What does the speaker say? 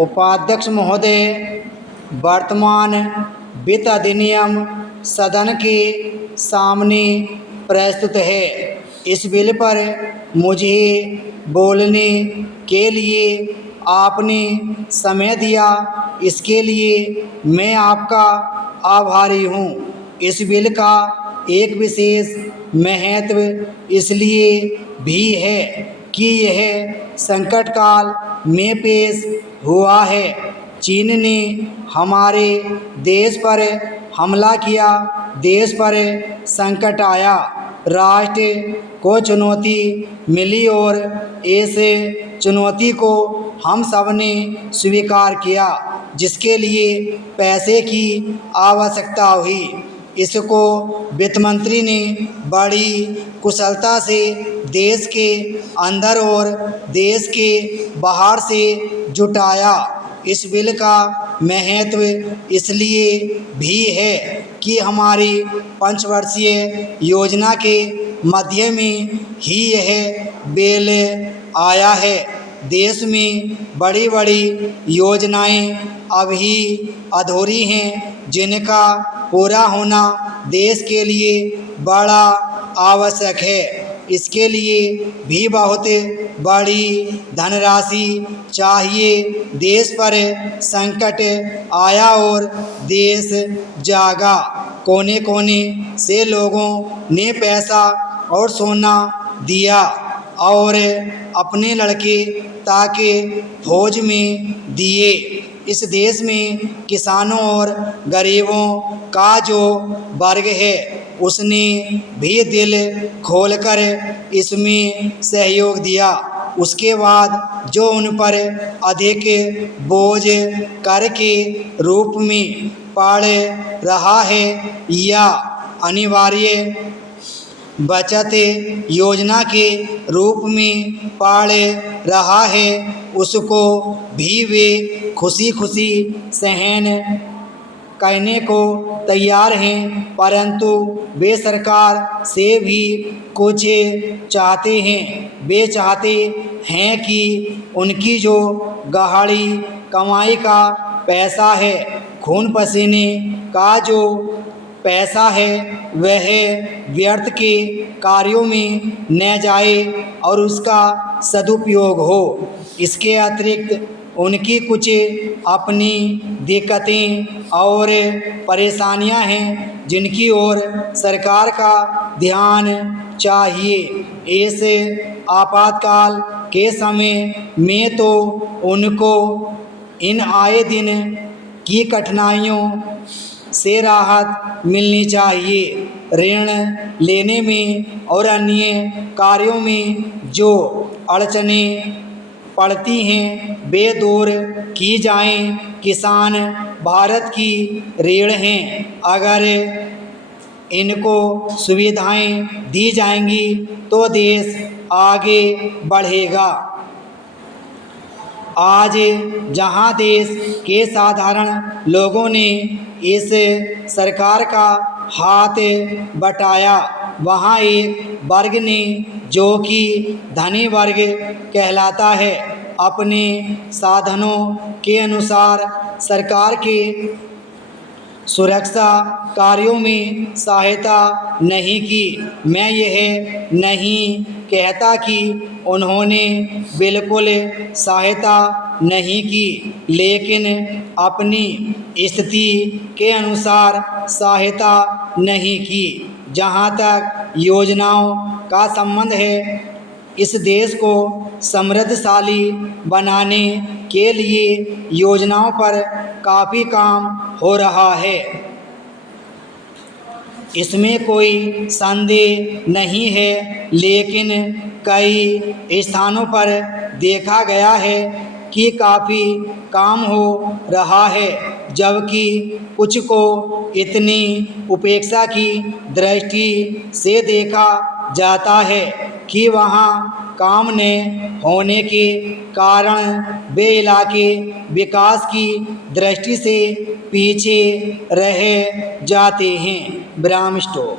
उपाध्यक्ष महोदय, वर्तमान वित्त अधिनियम सदन के सामने प्रस्तुत है। इस बिल पर मुझे बोलने के लिए आपने समय दिया, इसके लिए मैं आपका आभारी हूँ। इस बिल का एक विशेष महत्व इसलिए भी है कि यह संकट काल में पेश हुआ है। चीन ने हमारे देश पर हमला किया, देश पर संकट आया, राष्ट्र को चुनौती मिली और इस चुनौती को हम सब ने स्वीकार किया, जिसके लिए पैसे की आवश्यकता हुई। इसको वित्त मंत्री ने बड़ी कुशलता से देश के अंदर और देश के बाहर से जुटाया। इस बिल का महत्व इसलिए भी है कि हमारी पंचवर्षीय योजना के मध्य में ही यह बिल आया है। देश में बड़ी बड़ी योजनाएं अभी अधूरी हैं, जिनका पूरा होना देश के लिए बड़ा आवश्यक है। इसके लिए भी बहुत बड़ी धनराशि चाहिए। देश पर संकट आया और देश जागा। कोने कोने से लोगों ने पैसा और सोना दिया और अपने लड़के ताकि फौज में दिए। इस देश में किसानों और गरीबों का जो वर्ग है, उसने भी दिल खोलकर इसमें सहयोग दिया। उसके बाद जो उन पर अधिक बोझ कर के रूप में पड़ रहा है या अनिवार्य बचत योजना के रूप में पड़ रहा है, उसको भी वे खुशी खुशी सहन करने को तैयार हैं। परंतु वे सरकार से भी कुछ चाहते हैं। वे चाहते हैं कि उनकी जो गहरी कमाई का पैसा है, खून पसीने का जो पैसा है, वह व्यर्थ के कार्यों में न जाए और उसका सदुपयोग हो। इसके अतिरिक्त उनकी कुछ अपनी दिक्कतें और परेशानियां हैं, जिनकी ओर सरकार का ध्यान चाहिए। इस आपातकाल के समय में तो उनको इन आए दिन की कठिनाइयों से राहत मिलनी चाहिए। ऋण लेने में और अन्य कार्यों में जो अड़चनें पड़ती हैं, वे दूर की जाएं। किसान भारत की रीढ़ हैं। अगर इनको सुविधाएं दी जाएंगी तो देश आगे बढ़ेगा। आज जहां देश के साधारण लोगों ने इस सरकार का हाथ बटाया, वहां एक वर्ग ने, जो कि धनी वर्ग कहलाता है, अपने साधनों के अनुसार सरकार के सुरक्षा कार्यों में सहायता नहीं की। मैं यह नहीं कहता कि उन्होंने बिल्कुल सहायता नहीं की, लेकिन अपनी स्थिति के अनुसार सहायता नहीं की। जहाँ तक योजनाओं का संबंध है, इस देश को समृद्धशाली बनाने के लिए योजनाओं पर काफ़ी काम हो रहा है। इसमें कोई संदेह नहीं है, लेकिन कई स्थानों पर देखा गया है कि काफ़ी काम हो रहा है, जबकि कुछ को इतनी उपेक्षा की दृष्टि से देखा जाता है कि वहाँ काम न होने के कारण वे इलाके विकास की दृष्टि से पीछे रह जाते हैं। ब्राह्म स्टॉप।